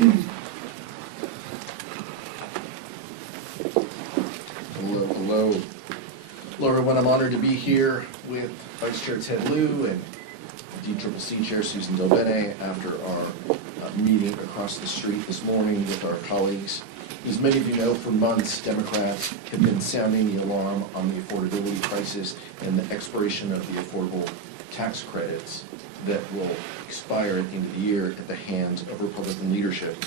Hello, hello. Hello, everyone. I'm honored to be here with Vice Chair Ted Lieu and DCCC Chair Susan Delbene after our meeting across the street this morning with our colleagues. As many of you know, for months, Democrats have been sounding the alarm on the affordability crisis and the expiration of the affordable tax credits that will expire at the end of the year at the hands of Republican leadership.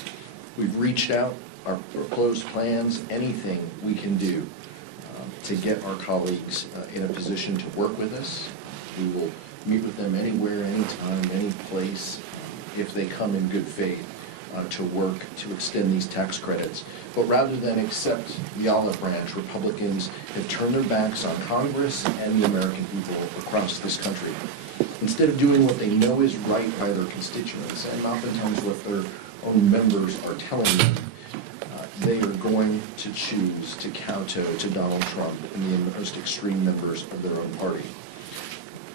We've reached out, our proposed plans, anything we can do to get our colleagues in a position to work with us. We will meet with them anywhere, anytime, any place, if they come in good faith to work to extend these tax credits. But rather than accept the olive branch, Republicans have turned their backs on Congress and the American people across this country. Instead of doing what they know is right by their constituents, and oftentimes what their own members are telling them, they are going to choose to kowtow to Donald Trump and the most extreme members of their own party.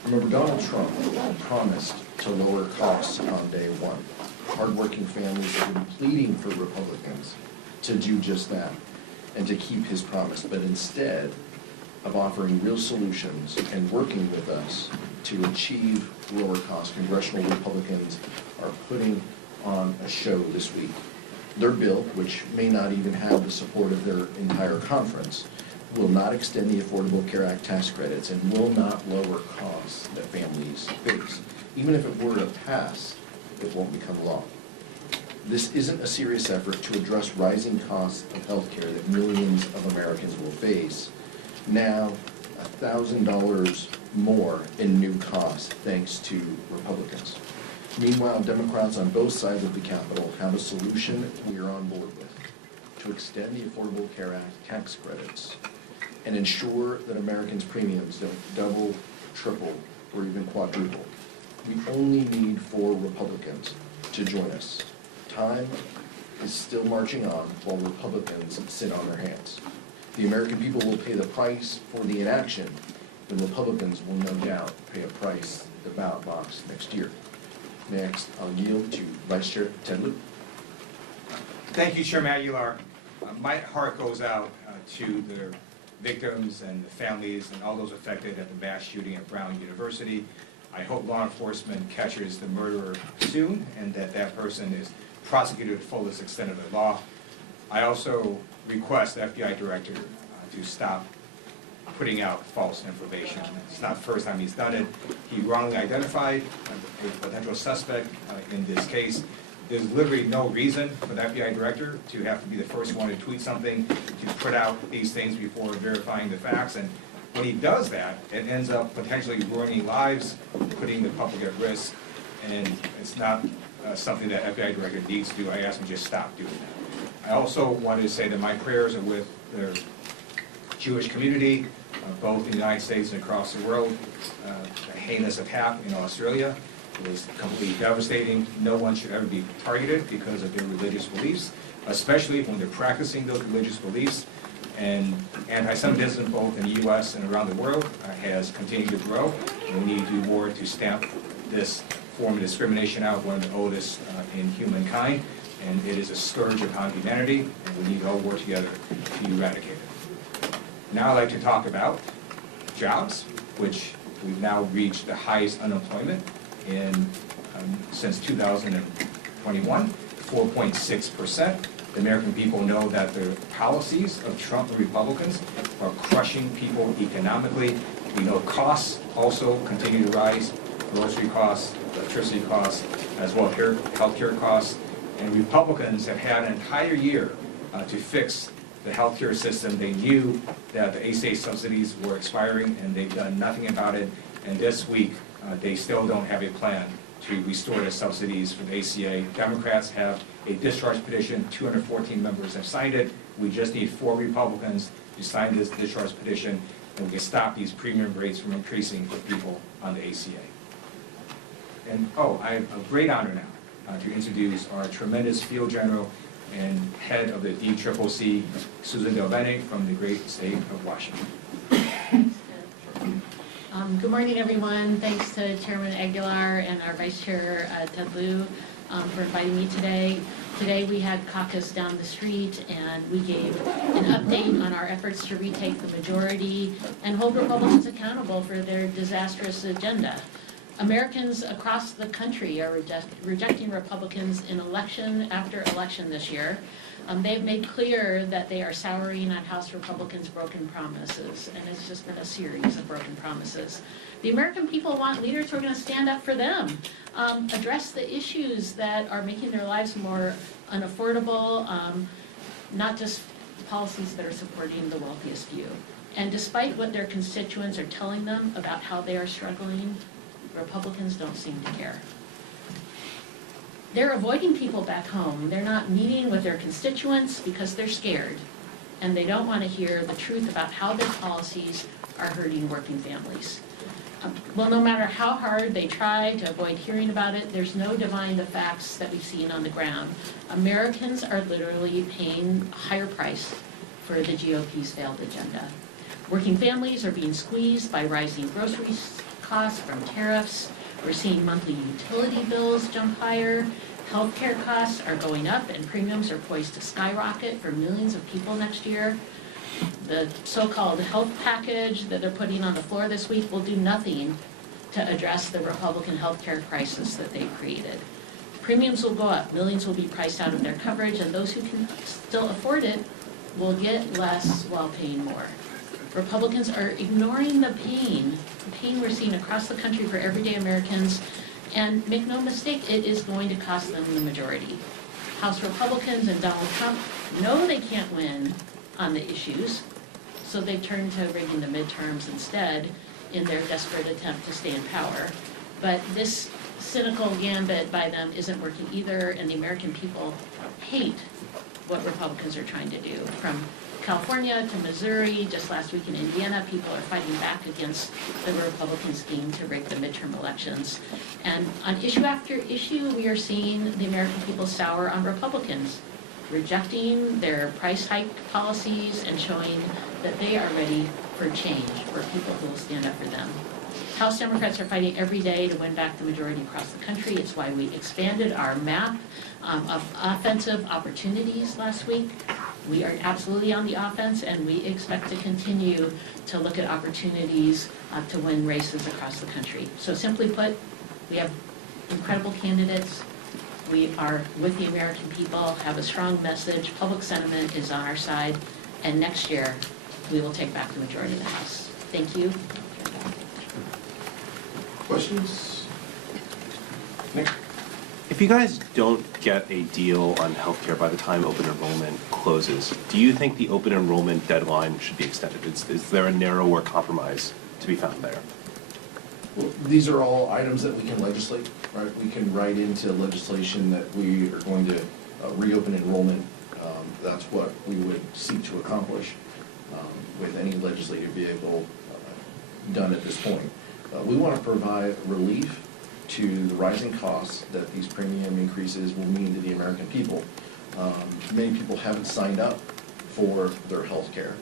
Remember, Donald Trump promised to lower costs on day one. Hardworking families have been pleading for Republicans to do just that and to keep his promise. But instead of offering real solutions and working with us to achieve lower costs, congressional Republicans are putting on a show this week. Their bill, which may not even have the support of their entire conference, will not extend the Affordable Care Act tax credits and will not lower costs that families face. Even if it were to pass, it won't become law. This isn't a serious effort to address rising costs of health care that millions of Americans will face. Now, $1,000 more in new costs thanks to Republicans. Meanwhile, Democrats on both sides of the Capitol have a solution we are on board with to extend the Affordable Care Act tax credits and ensure that Americans' premiums don't double, triple, or even quadruple. We only need 4 Republicans to join us. Time is still marching on while Republicans sit on their hands. The American people will pay the price for the inaction, and Republicans will no doubt pay a price at the ballot box next year. Next, I'll yield to Vice Chair Ted Lieu. Thank you, Chairman Aguilar. My heart goes out to the victims and the families and all those affected at the mass shooting at Brown University. I hope law enforcement catches the murderer soon and that that person is prosecuted to the fullest extent of the law. I also request the FBI director to stop putting out false information. It's not the first time he's done it. He wrongly identified a potential suspect in this case. There's literally no reason for the FBI director to have to be the first one to tweet something, to put out these things before verifying the facts. And when he does that, it ends up potentially ruining lives, putting the public at risk, and it's not something that FBI director needs to do. I ask him to just stop doing that. I also wanted to say that my prayers are with the Jewish community, both in the United States and across the world. The heinous attack in Australia was completely devastating. No one should ever be targeted because of their religious beliefs, especially when they're practicing those religious beliefs. And anti-Semitism, both in the U.S. and around the world, has continued to grow. And we need to do more to stamp this form of discrimination out, one of the oldest in humankind. And it is a scourge upon humanity, and we need to all work together to eradicate it. Now I'd like to talk about jobs, which we've now reached the highest unemployment since 2021, 4.6%. The American people know that the policies of Trump and Republicans are crushing people economically. We know costs also continue to rise, grocery costs, electricity costs, as well as healthcare costs. And Republicans have had an entire year to fix the healthcare system. They knew that the ACA subsidies were expiring, and they've done nothing about it. And this week, they still don't have a plan to restore the subsidies for the ACA. Democrats have a discharge petition. 214 members have signed it. We just need 4 Republicans to sign this discharge petition, and we can stop these premium rates from increasing for people on the ACA. And I have a great honor now to introduce our tremendous field general and head of the DCCC, Susan Delbene, from the great state of Washington. Good morning, everyone. Thanks to Chairman Aguilar and our Vice Chair, Ted Lieu, for inviting me today. Today we had caucus down the street and we gave an update on our efforts to retake the majority and hold Republicans accountable for their disastrous agenda. Americans across the country are rejecting Republicans in election after election this year. They've made clear that they are souring on House Republicans' broken promises, and it's just been a series of broken promises. The American people want leaders who are going to stand up for them, address the issues that are making their lives more unaffordable, not just policies that are supporting the wealthiest few. And despite what their constituents are telling them about how they are struggling, Republicans don't seem to care. They're avoiding people back home. They're not meeting with their constituents because they're scared. And they don't want to hear the truth about how their policies are hurting working families. Well, no matter how hard they try to avoid hearing about it, there's no denying the facts that we've seen on the ground. Americans are literally paying a higher price for the GOP's failed agenda. Working families are being squeezed by rising grocery costs from tariffs. We're seeing monthly utility bills jump higher. Healthcare costs are going up and premiums are poised to skyrocket for millions of people next year. The so-called health package that they're putting on the floor this week will do nothing to address the Republican healthcare crisis that they've created. Premiums will go up, millions will be priced out of their coverage, and those who can still afford it will get less while paying more. Republicans are ignoring the pain we're seeing across the country for everyday Americans, and make no mistake, it is going to cost them the majority. House Republicans and Donald Trump know they can't win on the issues, so they turn to rigging the midterms instead in their desperate attempt to stay in power. But this cynical gambit by them isn't working either, and the American people hate what Republicans are trying to do. From California to Missouri, just last week in Indiana, people are fighting back against the Republican scheme to rig the midterm elections. And on issue after issue, we are seeing the American people sour on Republicans, rejecting their price hike policies and showing that they are ready for change, for people who will stand up for them. House Democrats are fighting every day to win back the majority across the country. It's why we expanded our map of offensive opportunities last week. We are absolutely on the offense, and we expect to continue to look at opportunities to win races across the country. So simply put, we have incredible candidates. We are with the American people, have a strong message, public sentiment is on our side, and next year we will take back the majority of the House. Thank you. Questions? Nick? If you guys don't get a deal on healthcare by the time open enrollment closes, do you think the open enrollment deadline should be extended? Is there a narrower compromise to be found there? Well, these are all items that we can legislate, right? We can write into legislation that we are going to reopen enrollment. That's what we would seek to accomplish with any legislative vehicle done at this point. We want to provide relief to the rising costs that these premium increases will mean to the American people. Many people haven't signed up for their health care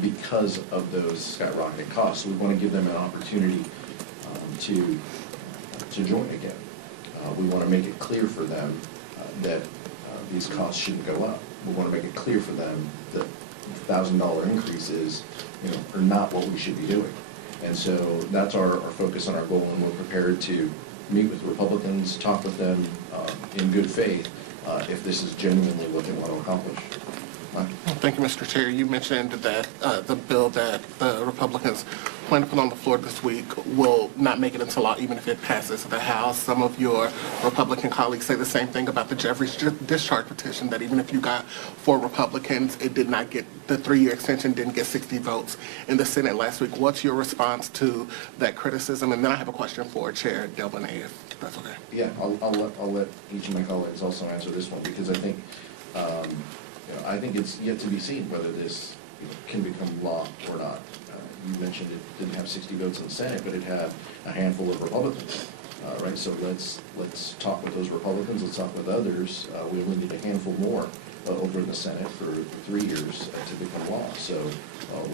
because of those skyrocketing costs. So we want to give them an opportunity to join again. We want to make it clear for them that these costs shouldn't go up. We want to make it clear for them that $1,000 increases, are not what we should be doing. And so that's our focus and our goal, and we're prepared to meet with Republicans, talk with them in good faith if this is genuinely what they want to accomplish. Thank you, Mr. Chair. You mentioned that the bill that the Republicans plan to put on the floor this week will not make it into law even if it passes the House. Some of your Republican colleagues say the same thing about the Jeffries discharge petition, that even if you got 4 Republicans, it did not get, the 3-year extension didn't get 60 votes in the Senate last week. What's your response to that criticism? And then I have a question for Chair Delbonnay, if that's okay. Yeah, I'll let each of my colleagues also answer this one, because I think I think it's yet to be seen whether this can become law or not. You mentioned it didn't have 60 votes in the Senate, but it had a handful of Republicans, right? So let's talk with those Republicans. Let's talk with others. We only need a handful more over in the Senate for 3 years to become law. So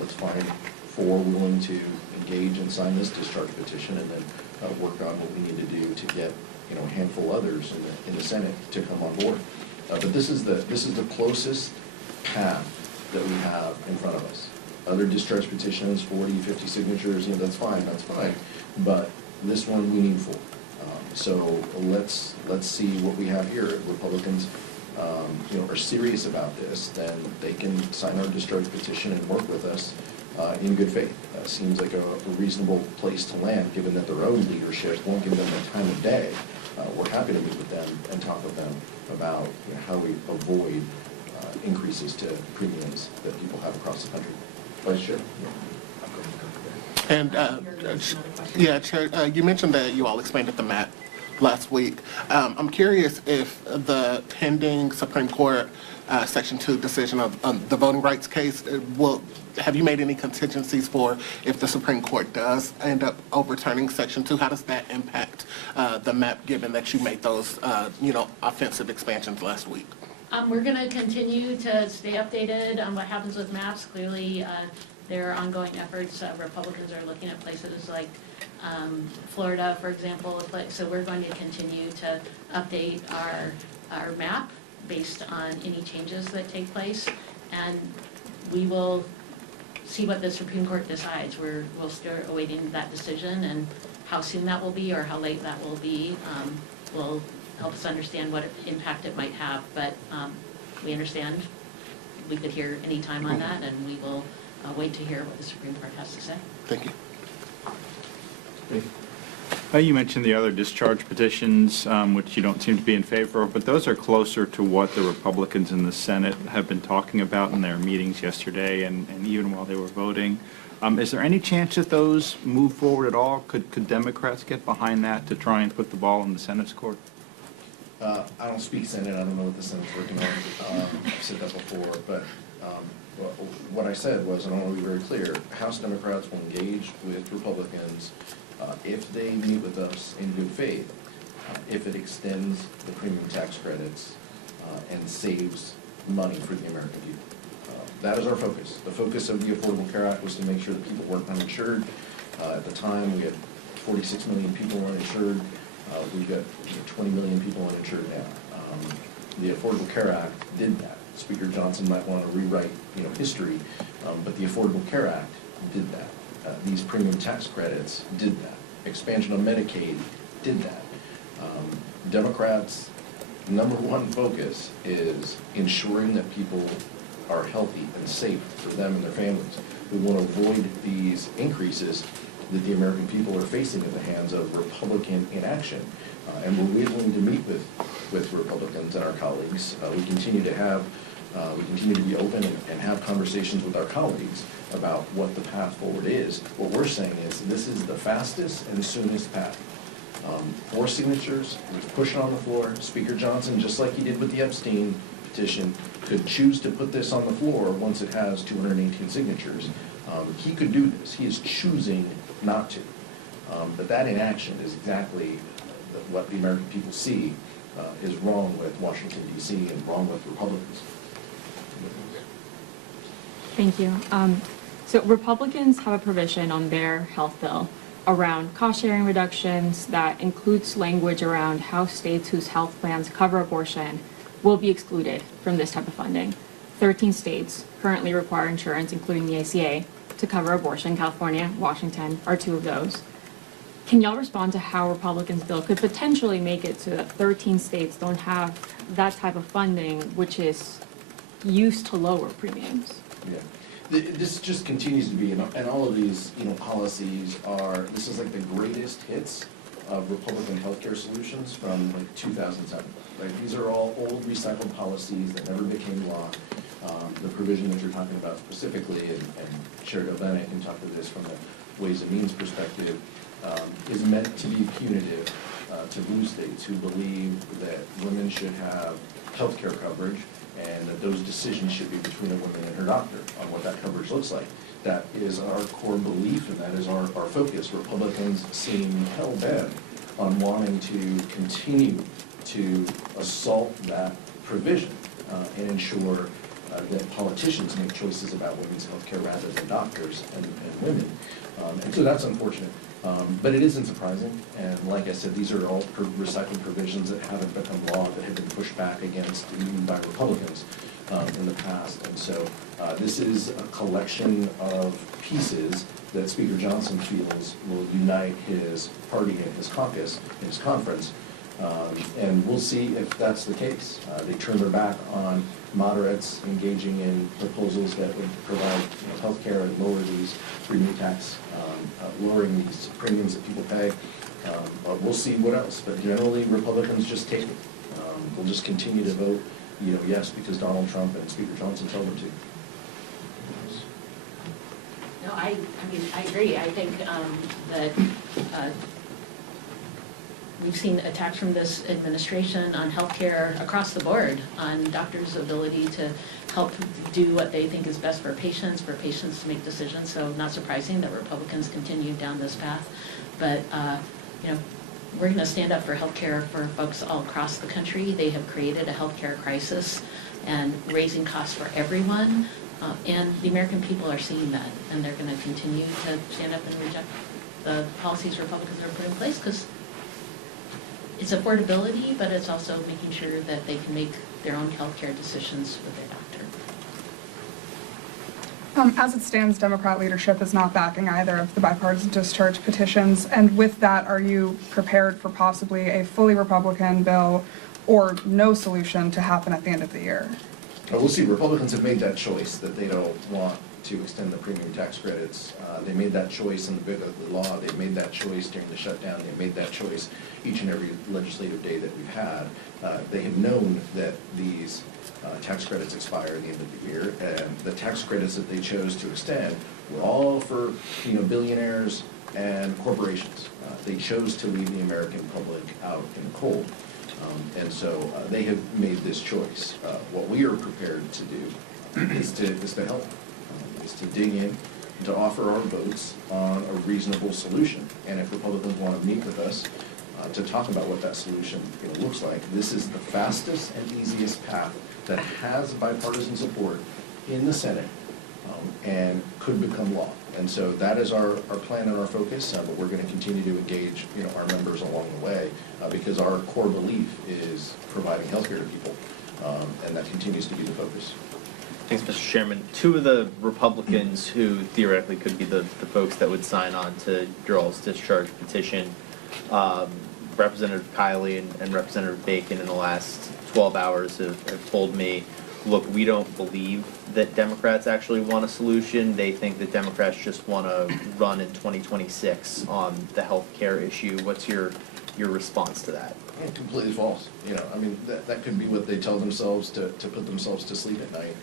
let's find 4 willing to engage and sign this discharge petition, and then work on what we need to do to get a handful others in the Senate to come on board. But this is the closest path that we have in front of us. Other discharge petitions, 40, 50 signatures, that's fine, but this one we need full. So let's see what we have here. If Republicans, are serious about this, then they can sign our discharge petition and work with us in good faith. Seems like a reasonable place to land, given that their own leadership won't give them the time of day. We're happy to meet with them and talk with them about how we avoid increases to premiums that people have across the country. Vice Chair? And, yeah, Chair, you mentioned that you all expanded the map last week. I'm curious if the pending Supreme Court Section 2 decision of the voting rights case, have you made any contingencies for if the Supreme Court does end up overturning Section 2? How does that impact the map, given that you made those, offensive expansions last week? We're going to continue to stay updated on what happens with maps. Clearly, there are ongoing efforts. Republicans are looking at places like Florida, for example. So we're going to continue to update our map based on any changes that take place. And we will see what the Supreme Court decides. We'll still awaiting that decision, and how soon that will be or how late that will be will help us understand what impact it might have. But we understand we could hear any time on that, and we will wait to hear what the Supreme Court has to say. Thank you. You mentioned the other discharge petitions, which you don't seem to be in favor of, but those are closer to what the Republicans in the Senate have been talking about in their meetings yesterday and even while they were voting. Is there any chance that those move forward at all? Could Democrats get behind that to try and put the ball in the Senate's court? I don't speak Senate, I don't know what the Senate's working on. I've said that before, but what I said was, and I want to be very clear, House Democrats will engage with Republicans if they meet with us in good faith, if it extends the premium tax credits and saves money for the American people. That is our focus. The focus of the Affordable Care Act was to make sure that people weren't uninsured. At the time, we had 46 million people uninsured. We've got 20 million people uninsured now. The Affordable Care Act did that. Speaker Johnson might want to rewrite, history, but the Affordable Care Act did that. These premium tax credits did that. Expansion of Medicaid did that. Democrats' number one focus is ensuring that people are healthy and safe for them and their families. We want to avoid these increases that the American people are facing at the hands of Republican inaction. And we're willing to meet with Republicans and our colleagues. We continue to be open and have conversations with our colleagues about what the path forward is. What we're saying is this is the fastest and soonest path. 4 signatures, we push it on the floor. Speaker Johnson, just like he did with the Epstein petition, could choose to put this on the floor once it has 218 signatures. He could do this. He is choosing not to. But that inaction is exactly what the American people see is wrong with Washington, D.C. and wrong with Republicans. Thank you. So Republicans have a provision on their health bill around cost-sharing reductions that includes language around how states whose health plans cover abortion will be excluded from this type of funding. 13 states currently require insurance, including the ACA, to cover abortion. California, Washington are 2 of those. Can y'all respond to how Republicans' bill could potentially make it so that 13 states don't have that type of funding, which is used to lower premiums? Yeah. This just continues to be, and all of these, policies are, this is like the greatest hits of Republican healthcare solutions from like 2007. Right? These are all old recycled policies that never became law. The provision that you're talking about specifically, and Chair Delbene can talk to this from a Ways and Means perspective, is meant to be punitive to blue states who believe that women should have health care coverage and that those decisions should be between a woman and her doctor on what that coverage looks like. That is our core belief, and that is our focus. Republicans seem hell-bent on wanting to continue to assault that provision and ensure that politicians make choices about women's health care rather than doctors and women. And so that's unfortunate. But it isn't surprising, and like I said, these are all recycled provisions that haven't become law, that have been pushed back against even by Republicans in the past. And so this is a collection of pieces that Speaker Johnson feels will unite his party and his caucus, his conference, and we'll see if that's the case. They turn their back on moderates engaging in proposals that would provide health care and lower these premium tax, lowering these premiums that people pay. But we'll see what else. But generally, Republicans just take it. We'll just continue to vote, yes, because Donald Trump and Speaker Johnson tell them to. No, I mean, I agree. I think that we've seen attacks from this administration on healthcare across the board, on doctors' ability to help do what they think is best for patients to make decisions. So not surprising that Republicans continue down this path. But, we're going to stand up for healthcare for folks all across the country. They have created a healthcare crisis and raising costs for everyone. And the American people are seeing that, and they're going to continue to stand up and reject the policies Republicans are putting in place, because it's affordability, but it's also making sure that they can make their own healthcare decisions with their doctor. As it stands, Democrat leadership is not backing either of the bipartisan discharge petitions. And with that, are you prepared for possibly a fully Republican bill or no solution to happen at the end of the year? We'll see. Republicans have made that choice that they don't want to extend the premium tax credits. They made that choice in the law. They made that choice during the shutdown. They made that choice each and every legislative day that we've had. They have known that these tax credits expire at the end of the year, and the tax credits that they chose to extend were all for billionaires and corporations. They chose to leave the American public out in the cold. And so they have made this choice. What we are prepared to do is to help, is to dig in, to offer our votes on a reasonable solution. And if Republicans want to meet with us to talk about what that solution looks like, this is the fastest and easiest path that has bipartisan support in the Senate and could become law. And so that is our plan and our focus, but we're going to continue to engage our members along the way because our core belief is providing health care to people, and that continues to be the focus. Thanks, Mr. Chairman. Two of the Republicans who theoretically could be the folks that would sign on to your all's discharge petition, Representative Kiley and Representative Bacon in the last 12 hours have told me, look, we don't believe that Democrats actually want a solution. They think that Democrats just want to run in 2026 on the health care issue. What's your response to that? Completely false. That could be what they tell themselves to put themselves to sleep at night.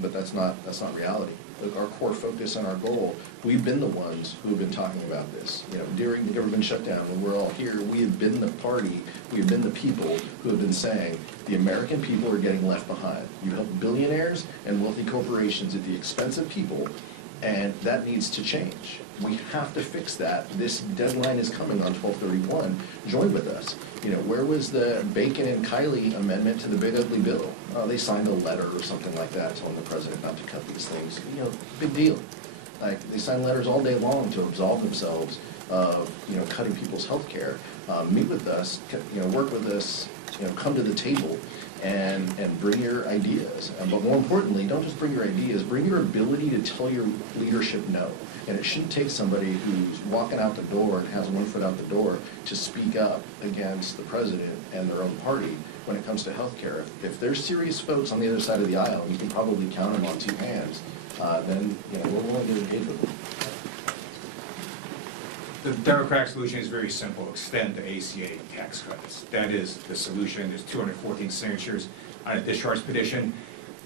But that's not reality. Look, our core focus and our goal, we've been the ones who have been talking about this. During the government shutdown, when we're all here, we have been the party, we have been the people who have been saying the American people are getting left behind. You help billionaires and wealthy corporations at the expense of people, and that needs to change. We have to fix that. This deadline is coming on 12/31. Join with us. Where was the Bacon and Kiley amendment to the big ugly bill? They signed a letter or something like that telling the president not to cut these things. Big deal. Like, they sign letters all day long to absolve themselves of, cutting people's health care. Meet with us, work with us, come to the table and bring your ideas. But more importantly, don't just bring your ideas, bring your ability to tell your leadership no. And it shouldn't take somebody who's walking out the door and has one foot out the door to speak up against the president and their own party when it comes to health care. If there's serious folks on the other side of the aisle, and you can probably count them on two hands, then we're willing to engage with them. The Democratic solution is very simple: extend the ACA tax credits. That is the solution. There's 214 signatures on a discharge petition.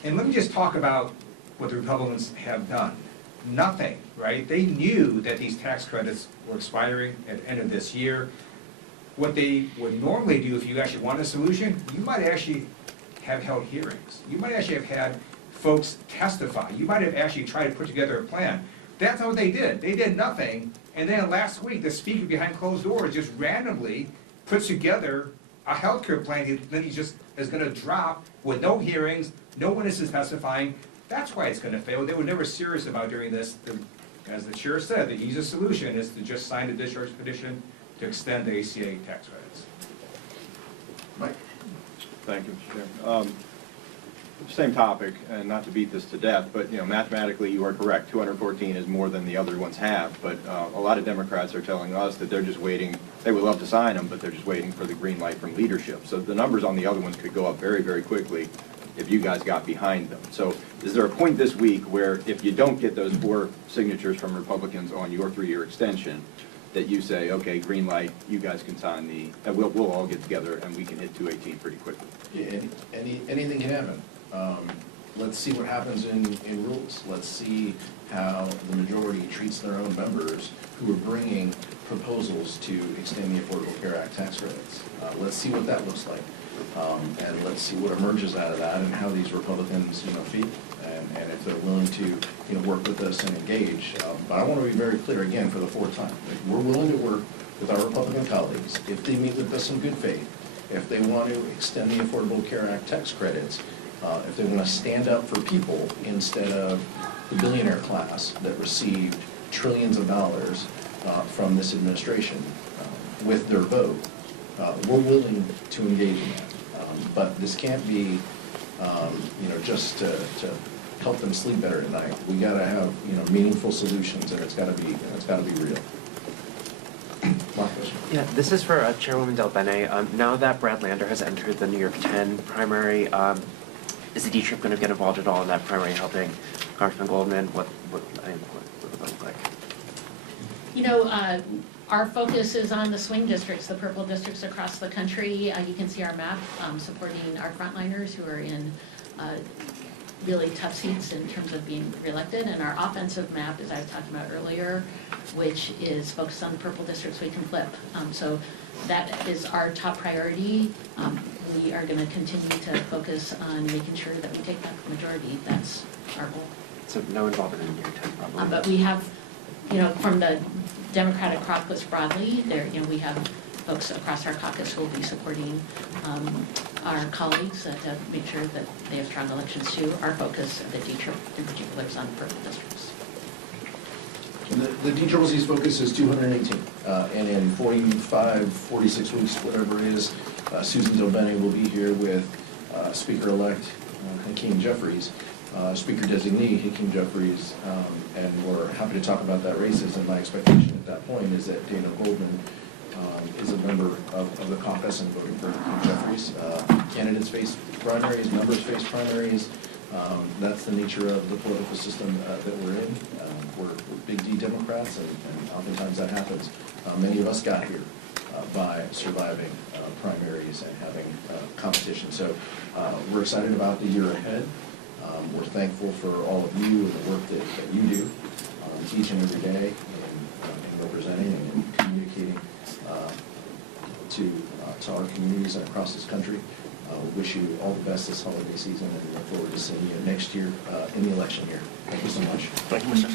And let me just talk about what the Republicans have done. Nothing, right? They knew that these tax credits were expiring at the end of this year. What they would normally do, if you actually want a solution, you might actually have held hearings. You might actually have had folks testify. You might have actually tried to put together a plan. That's what they did. They did nothing. And then last week, the speaker behind closed doors just randomly puts together a healthcare plan that he just is going to drop with no hearings, no witnesses testifying. That's why it's going to fail. They were never serious about doing this. The As the chair said, the easiest solution is to just sign the discharge petition to extend the ACA tax credits. Mike? Thank you, Mr. Chairman. Same topic, and not to beat this to death, but, you know, mathematically you are correct. 214 is more than the other ones have, but a lot of Democrats are telling us that they're just waiting. They would love to sign them, but they're just waiting for the green light from leadership. So the numbers on the other ones could go up very, very quickly if you guys got behind them. So is there a point this week where if you don't get those 4 signatures from Republicans on your 3-year extension, that you say, okay, green light, you guys can sign and we'll all get together and we can hit 218 pretty quickly? Yeah, anything can happen. Let's see what happens in rules. Let's see how the majority treats their own members who are bringing proposals to extend the Affordable Care Act tax credits. Let's see what that looks like. And let's see what emerges out of that and how these Republicans, feel. And if they're willing to, work with us and engage. But I want to be very clear again for the 4th time. We're willing to work with our Republican colleagues if they meet with us in good faith, if they want to extend the Affordable Care Act tax credits, if they want to stand up for people instead of the billionaire class that received trillions of dollars from this administration with their vote. We're willing to engage in that. But this can't be, just to help them sleep better at night. We got to have, meaningful solutions, and it's got to be real. Yeah, this is for Chairwoman Del Bene. Now that Brad Lander has entered the New York 10 primary, is the D-Trip going to get involved at all in that primary, helping Congressman Goldman? What would that look like? Our focus is on the swing districts, the purple districts across the country. You can see our map supporting our frontliners who are in really tough seats in terms of being reelected. And our offensive map, as I was talking about earlier, which is focused on the purple districts we can flip. So that is our top priority. We are going to continue to focus on making sure that we take back the majority. That's our goal. So no involvement in New York 10 probably. But we have, from the Democratic caucus broadly, we have folks across our caucus who will be supporting our colleagues to make sure that they have strong elections too. Our focus at the D-Trip in particular is on purple districts. The DCCC's focus is 218, and in 45, 46 weeks, whatever it is, Susan Del Bene will be here with Speaker-elect Hakeem Jeffries, Speaker designee Hakeem Jeffries, and we're happy to talk about that races. And my expectation at that point is that Dana Goldman is a member of the caucus and voting for Hakeem Jeffries. Candidates face primaries, members face primaries. That's the nature of the political system that we're in. We're big D Democrats, and oftentimes that happens. Many of us got here by surviving primaries and having competition. So we're excited about the year ahead. We're thankful for all of you and the work that you do each and every day in representing and communicating to our communities and across this country. We wish you all the best this holiday season and look forward to seeing you next year in the election year. Thank you so much. Thank you, Mr.